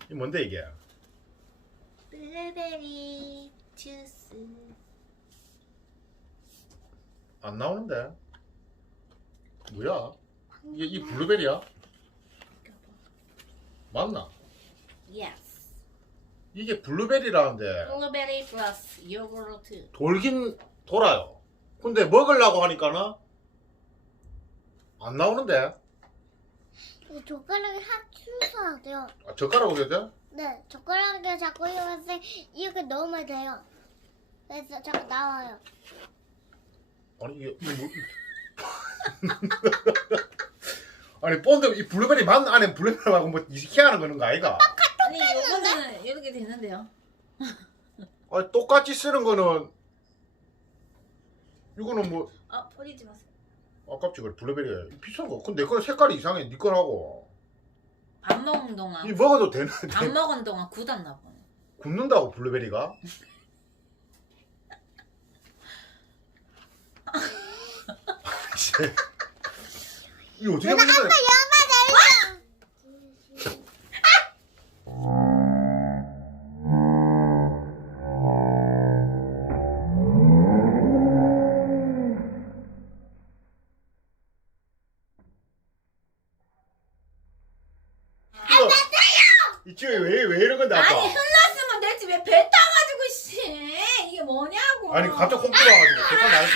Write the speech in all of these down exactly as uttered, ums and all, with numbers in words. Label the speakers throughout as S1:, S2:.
S1: 이 뭔데 이게?
S2: 블루베리 주스.
S1: 안 나오는데? 뭐야? 이게 이 블루베리야? 맞나?
S2: Yes.
S1: 이게 블루베리라는데
S2: 블루베리 플러스 요구르트.
S1: 돌긴 돌아요. 근데 먹으려고 하니까는 안 나오는데?
S3: 젓가락에 한 순서야 돼요.
S1: 아, 젓가락으로 해야 돼?
S3: 네, 젓가락에 자꾸 이렇게 이렇게 넣으면 돼요. 그래서 자꾸 나와요.
S1: 아니 이게 이게 뭐... 아니 본드 이 블루베리 맛 안에 블루베리 말고 뭐 희한한 거는 거 아이가?
S2: 아니 요거는 이렇게 되는데요.
S1: 아니 똑같이 쓰는 거는 이거는 뭐
S2: 아 버리지 마세요.
S1: 아깝지 그래 블루베리 비싼 거. 근데 내 거는 색깔이 이상해. 네 거하고
S2: 밥 먹은 동안
S1: 이 먹어도 되는
S2: 밥 먹은 동안 굳었나 보네.
S1: 굽는다고 블루베리가? 이거 어떻게 먹는 거야? 이 집에 왜, 왜 이런 건데 아빠?
S2: 아니 흘렀으면 됐지 왜 배 타가지고 씨 이게 뭐냐고.
S1: 아니 갑자기 콩 들어와가지고 대판 나왔지.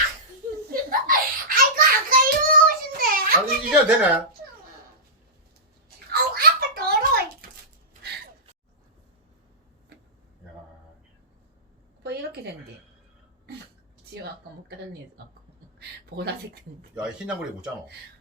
S3: 아이고 아까 이거 오신데.
S1: 아니 이게 되네.
S3: 아우 아빠 더러워.
S1: 야,
S2: 뭐 이렇게 된대. 지금 아까 먹다는 일 갖고 보라색 된대.
S1: 야 흰양고리 묻잖아.